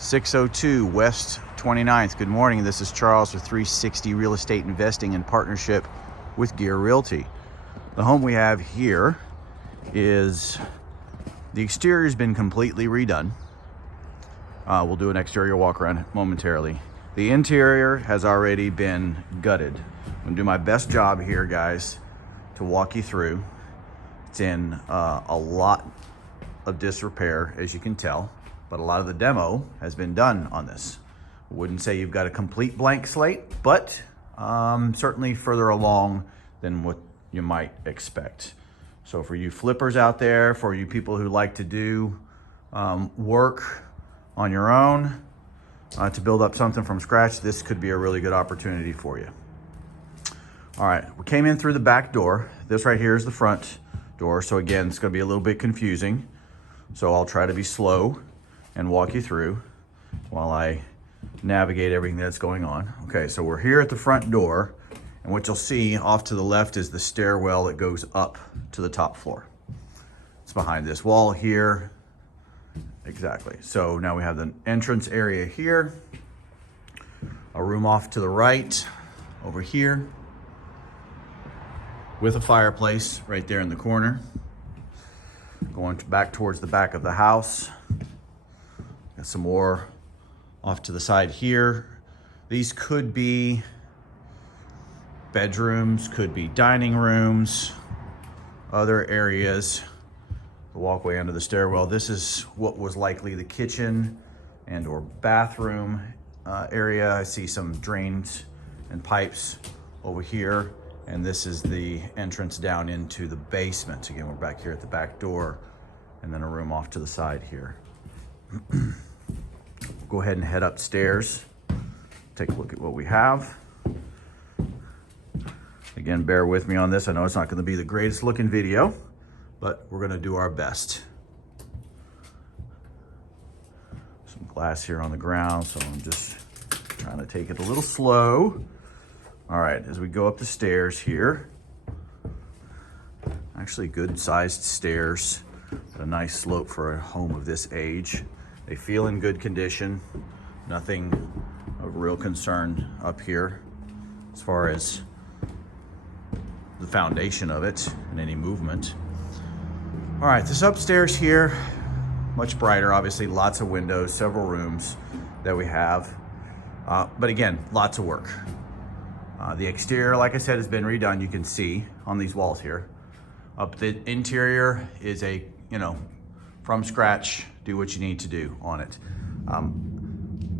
602 West 29th. Good morning. This is Charles with 360 Real Estate Investing in partnership with Gear Realty. The home we have here is, the exterior has been completely redone. We'll do an exterior walk around momentarily. The interior has already been gutted. I'm gonna do my best job here, guys, to walk you through. It's in a lot of disrepair, as you can tell, but a lot of the demo has been done on this. I wouldn't say you've got a complete blank slate, but certainly further along than what you might expect. So for you flippers out there, for you people who like to do work on your own to build up something from scratch, this could be a really good opportunity for you. All right, we came in through the back door. This right here is the front door. So again, it's gonna be a little bit confusing. So I'll try to be slow and walk you through while I navigate everything that's going on. Okay, so we're here at the front door, and what you'll see off to the left is the stairwell that goes up to the top floor. It's behind this wall here. Exactly. So now we have the entrance area here, a room off to the right over here with a fireplace right there in the corner. Going back towards the back of the house. Got some more off to the side here. These could be bedrooms, could be dining rooms, other areas. The walkway under the stairwell. This is what was likely the kitchen and or bathroom area. I see some drains and pipes over here. And this is the entrance down into the basement. Again, we're back here at the back door, and then a room off to the side here. Go ahead and head upstairs, take a look at what we have. Again, bear with me on this. I know it's not gonna be the greatest looking video, but we're gonna do our best. Some glass here on the ground, so I'm just trying to take it a little slow. All right, as we go up the stairs here, actually good sized stairs, but a nice slope for a home of this age. They feel in good condition. Nothing of real concern up here as far as the foundation of it and any movement. All right, this upstairs here, much brighter, obviously lots of windows, several rooms that we have. But again, lots of work. The exterior, like I said, has been redone. You can see on these walls here. Up the interior is a, from scratch, do what you need to do on it.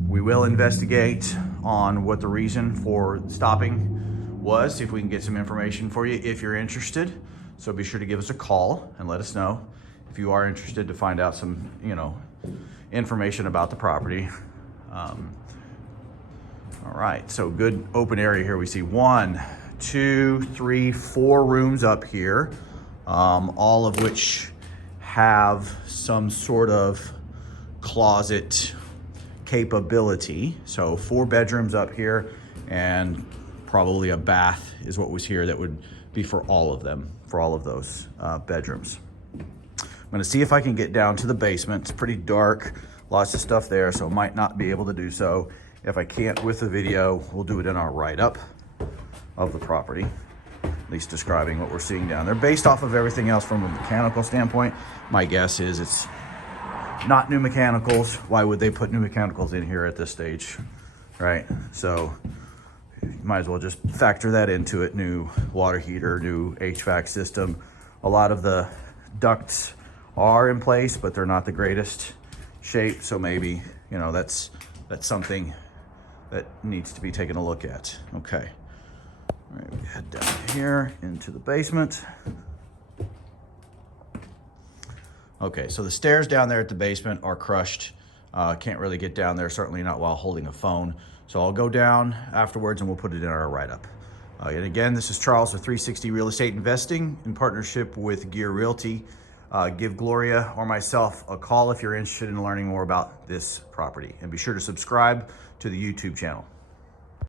We will investigate on what the reason for stopping was, see if we can get some information for you if you're interested. So be sure to give us a call and let us know if you are interested to find out some, information about the property. All right, so good open area here. We see 1, 2, 3, 4 rooms up here, all of which have some sort of closet capability. So 4 bedrooms up here, and probably a bath is what was here that would be for all of them, for all of those bedrooms. I'm gonna see if I can get down to the basement. It's pretty dark, lots of stuff there, so might not be able to do so. If I can't with the video, we'll do it in our write-up of the property, at least describing what we're seeing down there. Based off of everything else from a mechanical standpoint, my guess is it's not new mechanicals. Why would they put new mechanicals in here at this stage, right? So you might as well just factor that into it. New water heater, new HVAC system. A lot of the ducts are in place, but they're not the greatest shape. So maybe, that's something that needs to be taken a look at. Okay. All right, we head down here into the basement. Okay, so the stairs down there at the basement are crushed. Can't really get down there, certainly not while holding a phone. So I'll go down afterwards and we'll put it in our write-up. And again, this is Charles with 360 Real Estate Investing in partnership with Gear Realty. Give Gloria or myself a call if you're interested in learning more about this property. And be sure to subscribe to the YouTube channel.